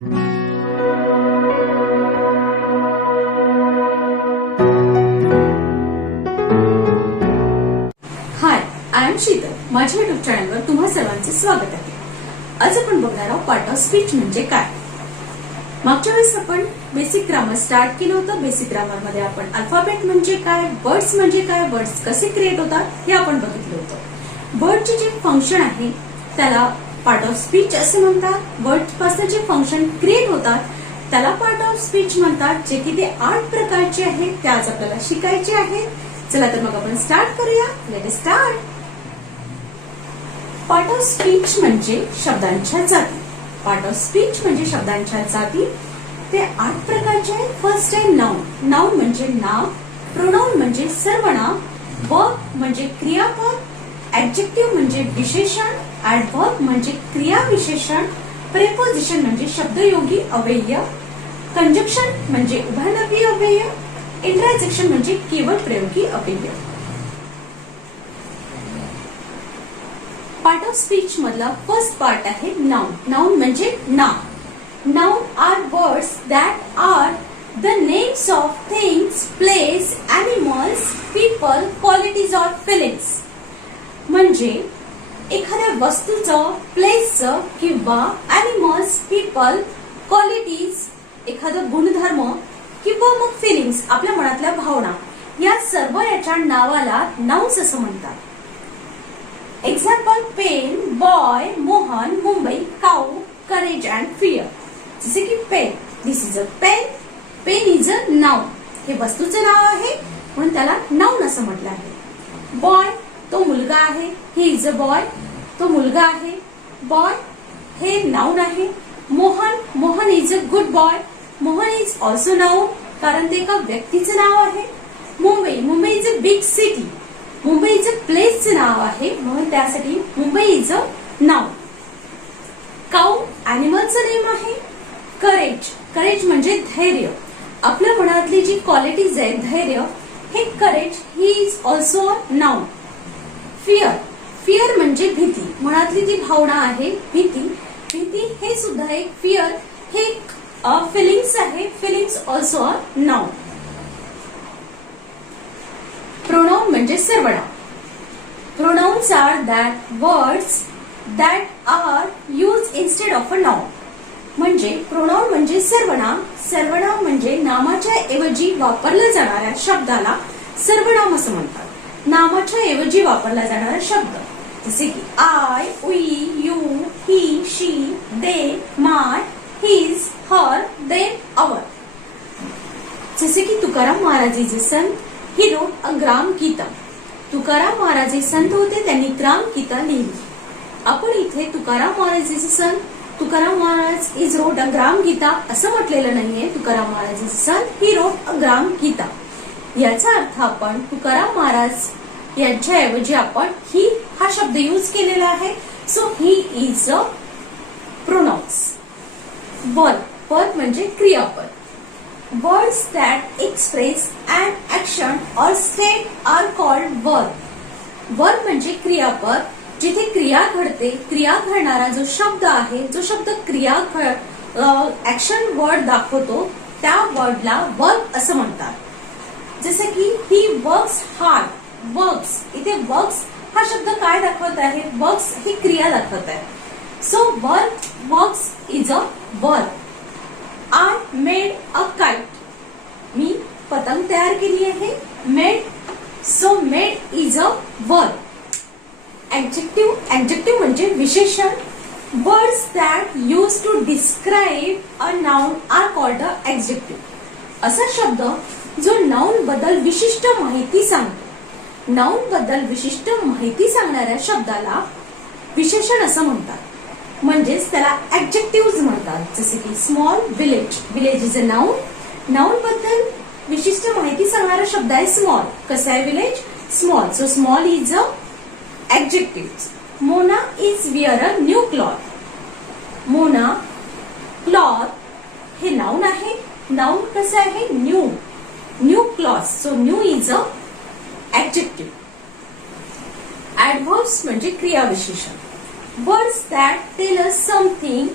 High, I am Sheetal. माझ्या YouTube चॅनलवर तुम्हा सर्वांचे स्वागत आहे. आज आपण बघणार आहोत पार्ट ऑफ स्पीच म्हणजे काय. मागच्या वेळेस आपण बेसिक ग्रामर स्टार्ट केलं होतं. बेसिक ग्रामर मध्ये आपण अल्फाबेट म्हणजे काय, वर्ड्स म्हणजे काय, वर्ड्स कसे क्रिएट होतात हे आपण बघितलं होतं. वर्डचे जे फंक्शन आहे त्याला पार्ट ऑफ स्पीच असे म्हणतात. वर्ड पासून जे फंक्शन क्रिएट होतात त्याला पार्ट ऑफ स्पीच म्हणतात. जे की ते 8 प्रकारचे आहेत ते आज आपल्याला शिकायचे आहेत. चला तर मग आपण स्टार्ट करूया. Let us start. Part of speech म्हणजे शब्दांच्या जाती. पार्ट ऑफ स्पीच म्हणजे शब्दांच्या जाती. ते 8 प्रकारचे आहेत. फर्स्ट आहे नाउन. नाउन म्हणजे नाव. प्रोनाउन म्हणजे सर्वनाम. वर्ब म्हणजे क्रियापद. ऍडजेक्टिव्ह म्हणजे विशेषण. ऍडव्हर्ब म्हणजे क्रियाविशेषण. प्रेपोजिशन म्हणजे शब्दयोगी अव्यय. कंजक्शन म्हणजे उभयनामी अव्यय. इंटरजेक्शन म्हणजे केवळ प्रयोगी अव्यय. पार्ट ऑफ स्पीच मधला फर्स्ट पार्ट आहे नाउन. नाउन म्हणजे नाव. Noun are words that are the names of things, place, animals, people, qualities or feelings. म्हणजे एखाद्या वस्तूचं, प्लेसचं किंवा एनिमल्स, पीपल, क्वालिटीज, एखादं गुणधर्म किंवा मग फिलिंग्स, आपल्या मनातल्या भावना, या सर्व याच्या नावाला नाउन्स असं म्हणतात. Example pen, boy, Mohan, Mumbai, cow, courage and fear. जसे की pen, this is a pen. Pen is a noun. हे वस्तूचं नाव आहे म्हणून त्याला नाउन असं म्हटलं आहे. बॉय, तो मुलगा आहे. He is a boy. तो मुलगा आहे. बॉय हे नाउन आहे. Mohan, Mohan is a good boy. Mohan is also noun कारण ते एका व्यक्तीचं नाव आहे. Mumbai, Mumbai is a big city. Mumbai is a प्लेसचं नाव आहे म्हणून त्यासाठी Mumbai is a noun. Cow अॅनिमलचं नेम आहे. करेज, करेज म्हणजे धैर्य. आपल्या मनातली जी क्वालिटीज आहे धैर्य, हे courage, he is also a noun. Fear, fear म्हणजे भीती. मनातली जी भावना आहे भीती, भीती हे सुद्धा एक फिअर, हे फिलिंग्स आहे. Feelings also a noun. Pronoun म्हणजे सर्वनाम. Pronouns are that words that are use instead of a noun. म्हणजे प्रोनाउन म्हणजे सर्वनाम. सर्वनाम म्हणजे नामाच्या ऐवजी वापरल्या जाणाऱ्या शब्दाला सर्वनाम असं म्हणतात. नामाच्या ऐवजी वापरला जाणारा शब्द जसे की I, we, you, he, she, they, my, his, her, them, our. जसे की Tukaram Maharaj is a Sant. He wrote a ग्राम गीता. तुकाराम महाराज हे संत होते, त्यांनी ग्राम गीता लिहिली. आपण इथे Tukaram Maharaj is a sant, Tukaram Maharaj is wrote a ग्राम गीता असं म्हटलेलं नाहीये. Tukaram Maharaj is a Sant, he wrote a ग्राम गीता. याचा अर्थ आपण तुकाराम महाराज यांच्या ऐवजी आपण ही हा शब्द यूज केलेला आहे. So he is a pronouns. Verb, verb म्हणजे क्रियापद. Words that express an action or state are called verb. Verb म्हणजे क्रियापद. जिथे क्रिया घडते, क्रिया घडणारा जो शब्द आहे, जो शब्द क्रिया ऍक्शन वर्ड दाखवतो, त्या वर्डला वर्ब असं म्हणतात. जसे की ही वर्क्स हार्ड. वर्क्स, इथे वर्क्स हा शब्द काय दाखवत आहे? वर्क्स ही क्रिया दाखवत आहे. So work, works is a verb. I made a kite. मी पतंग तयार केली आहे. Made, so made is a verb. Adjective, adjective म्हणजे विशेषण. Words that use to describe a noun are called a adjective. असा शब्द जो नाउन बद्दल विशिष्ट माहिती सांगतो. नाउन बद्दल विशिष्ट माहिती सांगणाऱ्या शब्दाला विशेषण असं म्हणतात. म्हणजेच त्याला ऍडजेक्टिव्ह म्हणतात. जसे की small village. Village is a noun. Noun बद्दल विशिष्ट माहिती सांगणारा शब्द आहे स्मॉल. कसा आहे village? Small. So small is a adjective. Mona is wear a new cloth. Mona, cloth हे नाउन आहे. नाउन कसं आहे? New. New cloth. So new is a adjective. Adverbs म्हणजे क्रियाविशेषण. Words that tell us something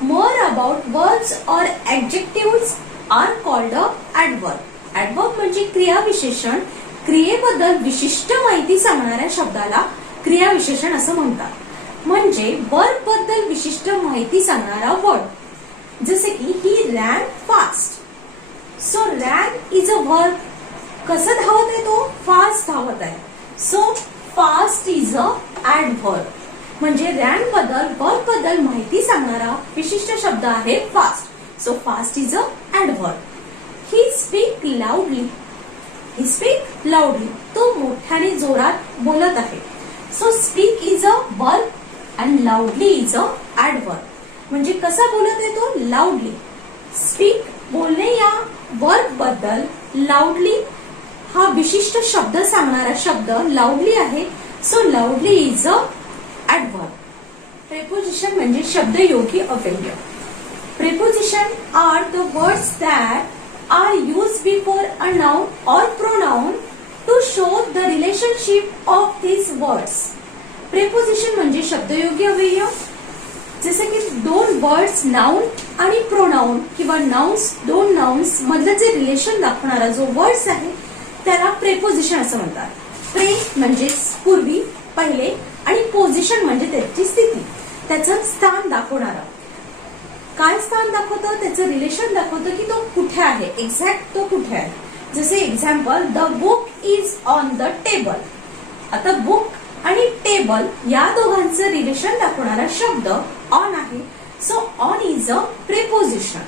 more about verbs or adjectives are called a adverb. adverb म्हणजे क्रियाविशेषण. क्रियेबद्दल विशिष्ट माहिती सांगणाऱ्या शब्दाला क्रियाविशेषण असं म्हणतात. म्हणजे वर्ब बद्दल विशिष्ट माहिती सांगणारा वर्ड. जसे की he ran fast. So ran is a verb. कसं धावत आहे तो? फास्ट धावत आहे. So fast is a adverb. म्हणजे रॅन बद्दल वर्ब बद्दल माहिती सांगणारा विशिष्ट शब्द आहे fast. So fast is a adverb. He speak loudly. He speak loudly. तो मोठ्याने जोरात बोलत आहे. So speak is a verb and loudly is a adverb. म्हणजे कसा बोलत आहे तो? लाऊडली. स्पीक बोलणे या वर्ब बद्दल लाऊडली हा विशिष्ट शब्द सांगणारा शब्द लाऊडली आहे. So loudly is a adverb. Preposition म्हणजे शब्दयोगी अव्यय. Preposition are the words that are used before a noun और pronoun to show the relationship of these words. Preposition म्हणजे शब्दयोगी अव्यय. जसे की दोन वर्ड्स नाउन आणि प्रोनाउन किंवा नाउन्स दोन नाउन्स मधलं जे रिलेशन दाखवणारा जो वर्ड्स आहे त्याला प्रेपोजिशन असं म्हणतात. प्रे म्हणजे पूर्वी, पहिले आणि पोझिशन म्हणजे त्याची स्थिती, त्याचं स्थान दाखवणारं. काय स्थान दाखवतं? त्याचं रिलेशन दाखवतं की तो कुठे आहे, एक्झॅक्ट तो कुठे आहे. जसे example the book is on the table. आता बुक आणि टेबल या दोघांचं रिलेशन दाखवणारा शब्द ऑन आहे. So on is a preposition.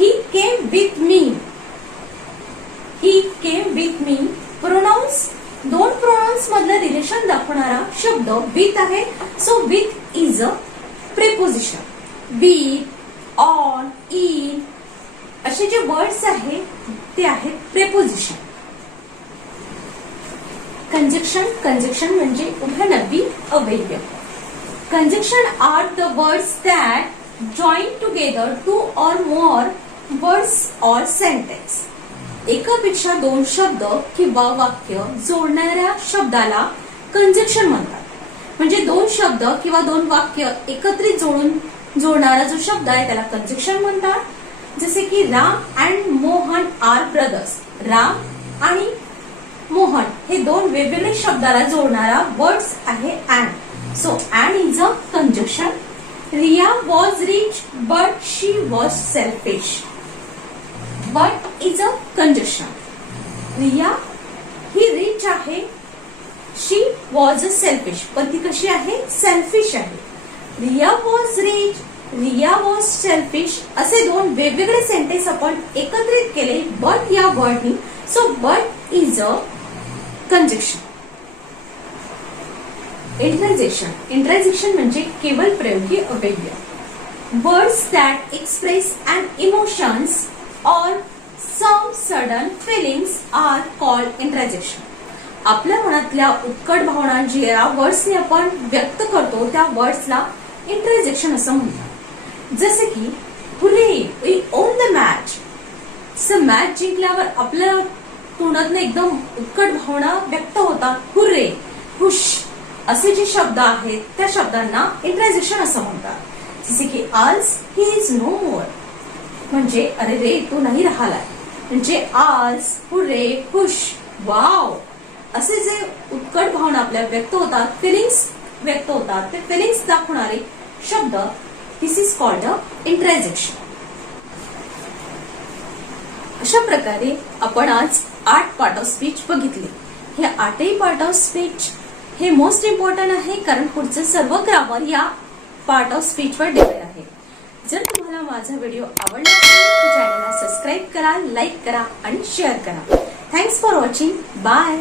He came with me. He came with me. Pronounce दोन प्रोनाउन्स मधलं रिलेशन दाखवणारा शब्द विथ आहे. So with is a preposition. With, on, in असे जे वर्ड्स आहेत ते आहेत प्रेपोजिशन. कंजक्शन. कंजक्शन म्हणजे उभयनवी अव्यय. Conjunction are the words that join together two or more words और सेंटेन्स. एकापेक्षा दोन शब्द किंवा वाक्य जोडणाऱ्या शब्दाला कंजक्शन म्हणतात. म्हणजे दोन शब्द किंवा दोन वाक्य एकत्रित जोडणारा जो शब्द आहे त्याला कंजक्शन म्हणतात. जसे की Ram and Mohan are brothers. Ram आणि मोहन हे दोन वेगवेगळे शब्दाला जोडणारा वर्ड्स आहे and. So and is a conjunction. Riya was rich but she was selfish. But is a conjunction. Riya ही रिच आहे. She was a selfish. पण ती कशी आहे? सेल्फिश आहे. Riya was rich, Riya was selfish असे दोन वेगवेगळे सेंटेन्स आपण एकत्रित केले बट या वर्डनी. So but is a conjunction. Interjection. Interjection म्हणजे केवळ प्रयोगी अव्यय. Words that express and emotions और some sudden feelings are called interjection. आपल्या मनातल्या उत्कट भावना ज्या वर्ड्सने आपण व्यक्त करतो त्या वर्ड्सला इंट्राजेक्शन असं म्हणतात. जसे की hooray we won the match. Match जिंकल्यावर आपल्या तोंडातनं एकदम उत्कट भावना व्यक्त होतात. हुर्रे, खुश असे जे शब्द आहेत त्या शब्दांना इंट्राजेक्शन असं म्हणतात. जसे की आज ही इज नो मोर. म्हणजे अरे रे तो नाही राहिलाय. म्हणजे आज, हुर्रे, खुश, वाव असे जे उत्कट भावना आपल्या व्यक्त होतात, फिलिंग्स व्यक्त होतात, ते फिलिंग्स दाखवणारे शब्द दिस इज कॉल्ड अ इंट्राजेक्शन. अशा प्रकारे आपण आज 8 पार्ट ऑफ स्पीच बघितले. हे 8ही पार्ट ऑफ स्पीच हे मोस्ट इम्पॉर्टंट आहे कारण पुढचं सर्व ग्रामर या पार्ट ऑफ स्पीच वर डिपेंड आहे. जर तुम्हाला माझा व्हिडिओ आवडला असेल तर चॅनलला सबस्क्राईब करा, लाईक करा आणि शेअर करा. Thanks for watching. बाय.